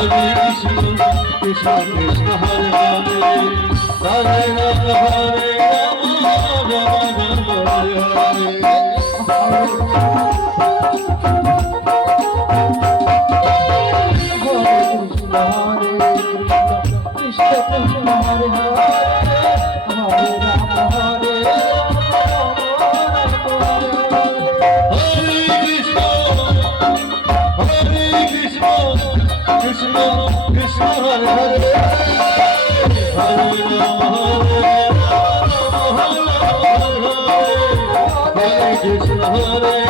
Krishna Krishna Hare Hare Hare Ram Ram Ram Hare Hare Krishna Krishna Hare Hare Hare Ram Hare Krishna Krishna Hare Hare Hare Ram Hare Krishna Hare